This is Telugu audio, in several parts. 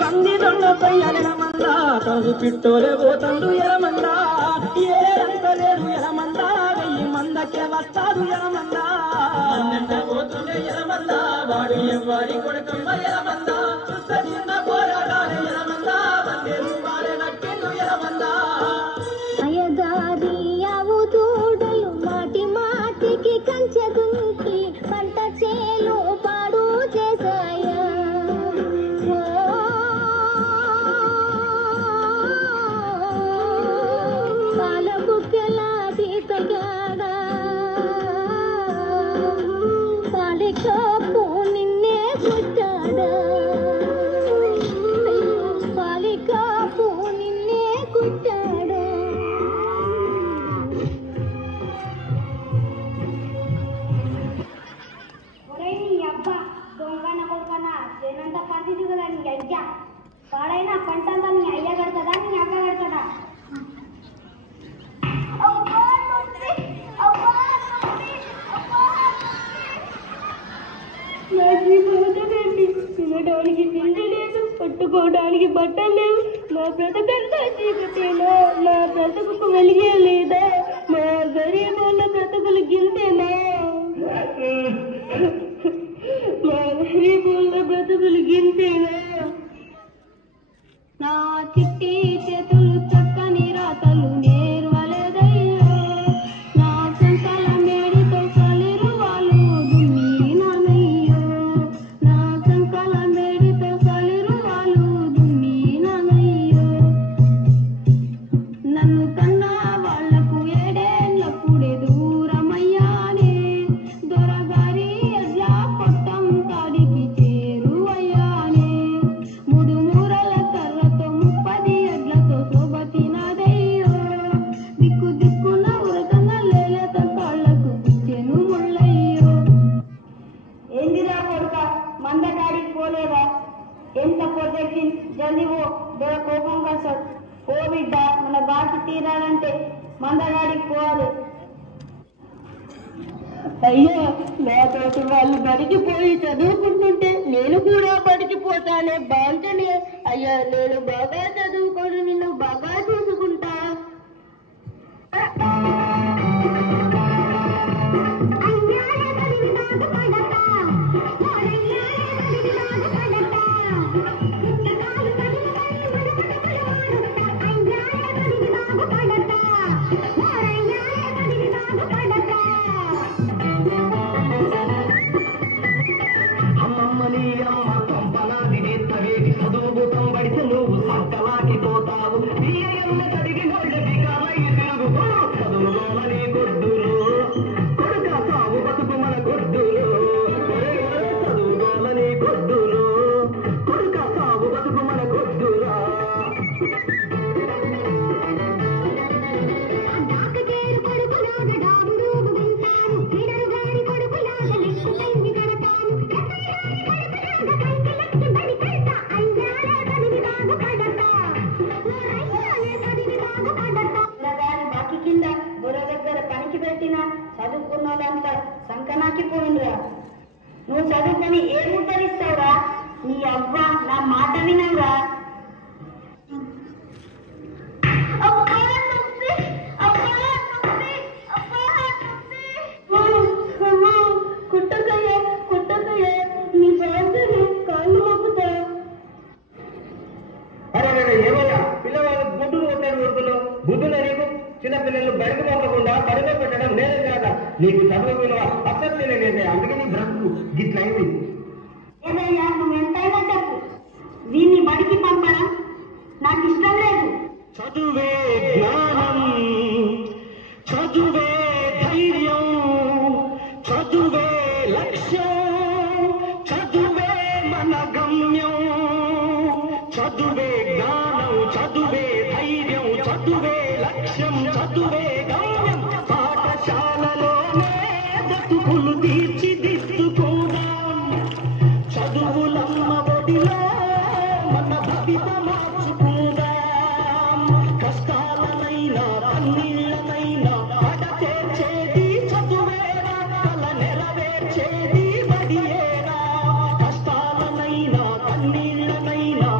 కంది దొండపై ఎలమందా కసు పిట్టోలే పోతండు ఎలమందా ఏరంత లేడు ఎలమందా వెయ్యి మందకే వస్తాడు ఎలమందా పోతుండే ఎలమందా వాడు ఎవ్వరి కొడుకమ్మ ఎలమందా చుట్ట చిన్న పోరాడాలి ఎలమందా బందేరు వాడే నట్టిండు ఎలమందా అయ్యగారి ఆవు దూడలు మాటి మాటికి కంచె దుంకి పంట చేలు పాడు చేశాయా పాల బుగ్గల తీతగాడా పాలికాపు నిన్నే కుట్టాడా పాలికాపు నిన్నే కుట్టాడా దొంగన కొడుకన చేనంత పందిది కదా నీ అయ్య వాడైనా పంట అంతా నీ అయ్య కడతాడా నీ అక్క కడతాడా తినడానికి తిండి లేదు పట్టుకోవడానికి బట్టలు లేవు నా బ్రతకంతా చీకటేనా నా బ్రతుకు వెలిగే లేదా మా గరీబుల బ్రతుకులు గింతేనా మా గరీబుల బ్రతుకులు గింతేనా నా చిట్టి చేతులు చక్కని రాతలు నేర్వలేదయ్యో నా సంకల మేడితో సలిరు వాళ్ళు దున్నీనయ్యో నా సంకల మేడితో సలిరు వాళ్ళు దున్నీనయ్యో నన్ను కన్నా వాళ్లకు ఏడేళ్ళప్పుడే దూరమయ్యానే దొరగారి ఎడ్లా కొట్టం కాడికి చేరువయ్యానే మూడు మూరల కర్రతో 30 ఎడ్లతో శోభతినదయ్యో దిక్కు దిక్కున ఉరకంగా లేలేత కాళ్లకు చెను ముళ్ళయ్యో ఏందిరా కొడుక మందకాడికి పోలేవా ఎంత ప్రొజెక్షన్ జల్దివో దొర కోపంగా సార్ ఓ బిడ్డ మన బాకి తీరాలంటే మందగాడికి పోవాలి అయ్యో నాతోటి వాళ్ళు బడికి పోయి చదువుకుంటుంటే నేను కూడా బడికి పోతానే బాగుంటేనే అయ్యా నేను బాగా చదువుకొని నిన్ను బాగా చూసుకుంటా అమ్మమ్మని అమ్మ కొంపలాది నేత్తవేటి చదువు తంబడితే నువ్వు సంకలాకి పోతావు తీయగన్న కడిగి నోళ్ళకి కాలయ్యి తిరుగు చదువులోని గొడ్డులు కొడుక సాగు బతుకు మన గొడ్డులు చదువులోని గొడ్డులు కొడుక సాగు బతుకు మన గొడ్డురా బాకి కింద బుర్ర దగ్గర పనికి పెట్టిన చదువుకున్న వాళ్ళంతా సంకనాకి పోయిండ్రా నువ్వు చదువుకొని ఏ ముద్దరిస్తావురా నీ అవ్వ నా మాట వినవురా కుట్టకయ్యా కుట్టకయ్యా నీ బాధ్యతను కాళ్ళు మొక్కుతా అరే ఏమయ్యా పిల్లవాళ్ళు గుడ్డులు కొట్టారు కొడుకులు బుద్ధులు నీకు చిన్నపిల్లలు బయటకు పంపకుండా పడిలో పెట్టడం నేనే కాదా నీకు చదువు విలువ అసలు లేదే అందుకే నీ బ్రతుకు గిట్లయింది ఏదయ్యా నువ్వు ఎంతైనా చెప్పు వీన్ని బడికి పంపడం నాకు ఇష్టం లేదు చదువే జ్ఞానం చదువే ధైర్యం చదువే లక్ష్యం చదువే మన గమ్యం చదువే జ్ఞానం చదువే ధైర్యం చదువే లక్ష్యం చదువే గమ్యం పాఠశాలలోనే బతుకులు తీర్చిదిద్దుకుందాం చదువులమ్మ ఒడిలో మన భవిత మార్చుకుందాం కష్టాలనైనా కన్నీళ్ళనైనా పడ చేర్చేది చదువేరా కల నెరవేర్చేది బడియేరా కష్టాలనైనా కన్నీళ్ళనైనా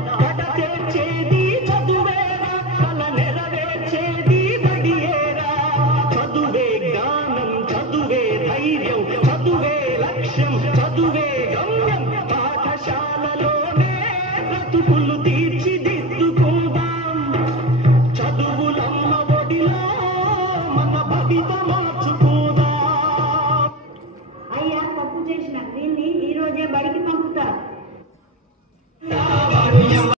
మస్తు పుల్లు